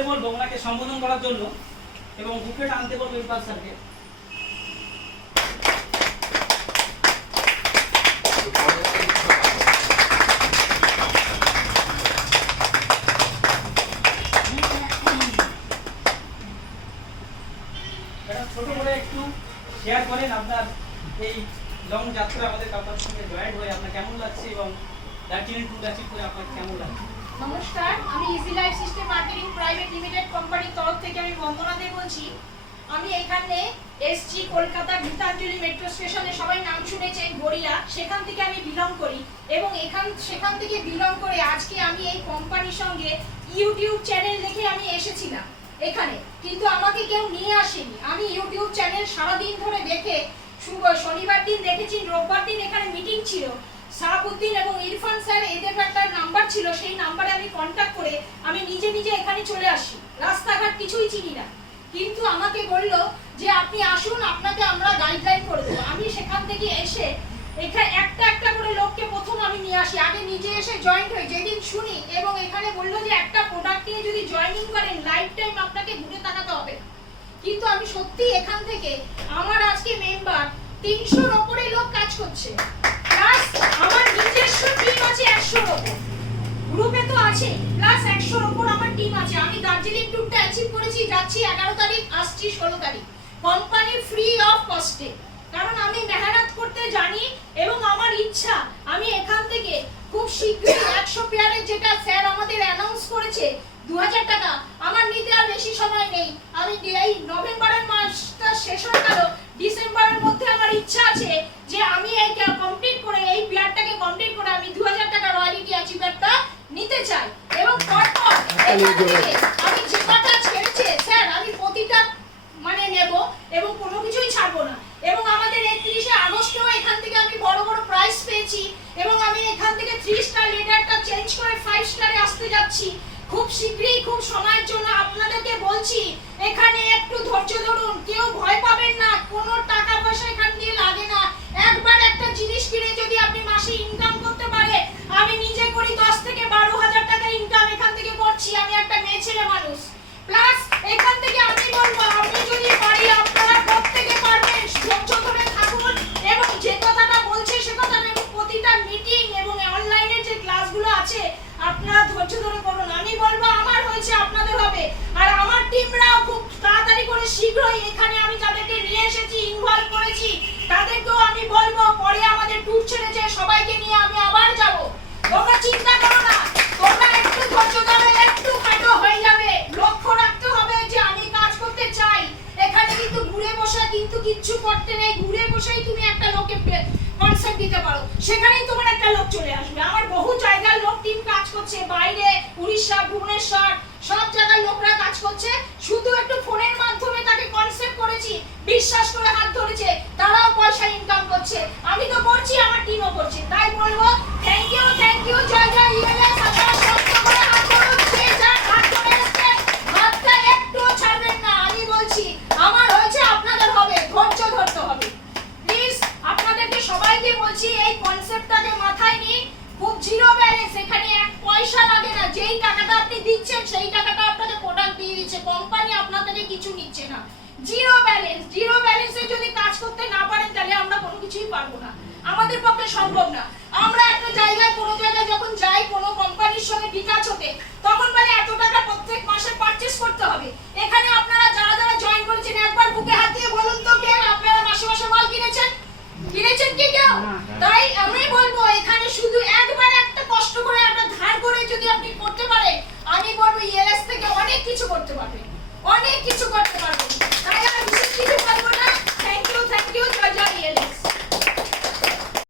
আসতে বলবো ওনাকে সম্বোধন করার জন্য এবং বুকে টানতে বলবো ইকবাল স্যারকে। ছোট করে একটু শেয়ার করেন আপনার এই লং যাত্রা আমাদের কাপার সঙ্গে জয়েন্ট হয়ে আপনার কেমন লাগছে এবং দার্জিলিং ট্যুর অ্যাচিভ করে আপনার কেমন লাগছে? নমস্কার, আমি easy life system marketing private limited কোম্পানির তরফ থেকে আমি বন্দনা দে বলছি। আমি এখানে এসছি কলকাতা গীতাঞ্জলি মেট্রো স্টেশনে, সবাই নাম শুনেছেন, গড়িয়া, সেখান থেকে আমি বিলং করি এবং সেখান থেকে বিলং করে আজকে আমি এই কোম্পানির সঙ্গে ইউটিউব চ্যানেল দেখে আমি এসেছিলাম এখানে, কিন্তু আমাকে কেউ নিয়ে আসেনি। আমি ইউটিউব চ্যানেল সারাদিন ধরে দেখে শনিবার দিন দেখেছি, রোববার দিন এখানে মিটিং ছিল, সাহাবুদ্দিন এবং ইরফান স্যার এদের একটা নাম্বার ছিল, সেই নাম্বারে আমি কন্ট্যাক্ট করে আমি নিজে এখানে চলে আসি। রাস্তাঘাট কিছুই চিনি না, কিন্তু আমাকে বলল যে আপনি আসুন, আপনাকে আমরা গাইডলাইন করে দেবো। আমি সেখান থেকে এসে এখানে একটা করে লোককে প্রথম আমি নিয়ে আসি, আগে নিজে এসে জয়েন্ট হই, যেদিন শুনি এবং এখানে বললো যে একটা প্রোডাক্ট নিয়ে যদি জয়েনিং করেন লাইফ টাইম আপনাকে ঘুরে তাকাতে হবে। কিন্তু আমি সত্যি এখান থেকে আমার আজকে মেম্বার 300-র উপরে লোক কাজ করছে, প্লাস আমার নিজস্ব টিম আছে 100-র উপর, গ্রুপে তো আছে, প্লাস 100-র উপর আমার টিম আছে। আমি দার্জিলিং ট্যুরটা অ্যাচিভ করেছি, যাচ্ছি 11 তারিখ, আসছি 16 তারিখ, কোম্পানি ফ্রি অফ কস্টে, কারণ আমি মেহনত করতে জানি এবং আমার ইচ্ছা আমি এখান থেকে খুব শীঘ্রই 100 পেয়ারের যেটা স্যার আমাদের অ্যানাউন্স করেছে 2000 টাকা, আমার নিতে আর বেশি সময় নেই। আমি এই নভেম্বরের মাসটা শেষ হয়ে গেল, ডিসেম্বরের মধ্যে আমার ইচ্ছা আছে যে আমি এই কমপ্লিট করে এই পেয়ারটাকে কমপ্লিট করে আমি 2000 টাকা রয়্যালিটি অ্যাচিভারটা নিতে চাই এবং পরপর এখান থেকে আমি যে কটা ছেড়েছে স্যার আমি প্রতিটা মানে নেব এবং কোনো কিছুই ছাড়বো না। এবং আমাদের 31শে আগস্টেও এখান থেকে আমি বড় প্রাইজ পেয়েছি এবং আমি এখান থেকে 3 স্টার লিডারটা চেঞ্জ করে 5 স্টারে আসতে যাচ্ছি খুব শীঘ্রই, খুব সময়ের জন্য। আপনাদেরকে বলছি এখানে একটু ধৈর্য ধরুন, কেউ ভয় পাবেন না, কোনো টাকা পয়সা এখান দিয়ে লাগে না। একবার একটা জিনিস কিনে যদি আপনি মাসে ইনকাম করতে পারে, আমি নিজে করি 10 থেকে 12,000 টাকা ইনকাম এখান থেকে করছি, আমি একটা মেয়ে ছেলে মানুষ। প্লাস এখান থেকে আমি বলবো আপনি যদি পারি আপনারা প্রত্যেকে পারবেন, ধৈর্য ধরে থাকুন এবং যে কথাটা বলছি সে কথা প্রতিটা মিটিং এবং অনলাইনে যে ক্লাসগুলো আছে আপনারা ধৈর্য ধরে করুন। আমি বলবো আমার হয়েছে আপনাদের হবে, আর আমার টিমরাও খুব তাড়াতাড়ি করে শীঘ্রই এখানে আমি যাদেরকে নিয়ে এসেছি ইনভলভ করেছি তাদেরকেও আমি বলবো পরে আমাদের ট্যুর ছেড়েছে সবাইকে নিয়ে আমি আবার যাব। তোমরা চিন্তা করো না, তোমরা একটু ধৈর্য ধরে একটু খাটো হয়ে যাবে। লক্ষ্য রাখতে হবে যে আমি কাজ করতে চাই, এখানে কিন্তু ঘুরে বসে কিন্তু কিচ্ছু করতে নেই, ঘুরে বসেই তুমি একটা লোকে কনসেপ্ট দিতে পারো, সেখানেই তোমার একটা লোক চলে আসবে। আমার বহু জায়গার লোক টিম কাজ করছে, বাইরে উড়িষ্যা, ভুবনেশ্বর, সব জায়গার লোকরা কাজ করছে, শুধু একটু ফোনের মাধ্যমে তাকে কনসেপ্ট করেছি, বিশ্বাস করে হাত ধরেছে, তারাও পয়সা ইনকাম করছে। আমি তো করছি, আমার টিমও করছে। তাই বলবো থ্যাংক ইউ, জয় জয় ইএলএস। আপনারা শক্ত করে হাত ধরুন, যে যার হাত ধরে এসছে হাতটা একটু ছাড়বেন না। আমি বলছি আমার হয়েছে, আপনাদের হবে, ধৈর্য ধরতে হবে। প্লিজ আপনাদেরকে সবাইকে বলছি এই কনসেপ্টটাকে মাথায় নিন, খুব জিরো ব্যালেন্স, এখানে 1 পয়সা লাগে না, যেই টাকাটা আপনি দিচ্ছেন সেই টাকাটা আপনাদের প্রোডাক্ট দিয়ে দিচ্ছে, কোম্পানি আপনাদের কিছু নিচ্ছে না। জিরো ব্যালেন্সে যদি কাজ করতে না পারেন তাহলে আমরা কোনো কিছুই পারবো না, আমাদের পক্ষে সম্ভব না। আমরা একটা জায়গায় কোনো জায়গায় যখন যাই কোনো কোম্পানির সঙ্গে ডিটাচ হতে, তখন বলে এত টাকা প্রত্যেক মাসে পারচেজ করতে হবে। এখানে আপনারা যারা জয়েন করেছেন একবার বুকে হাত দিয়ে বলুন তো কে আপনারা মাসে মাল কিনেছেন কি কেউ? তাই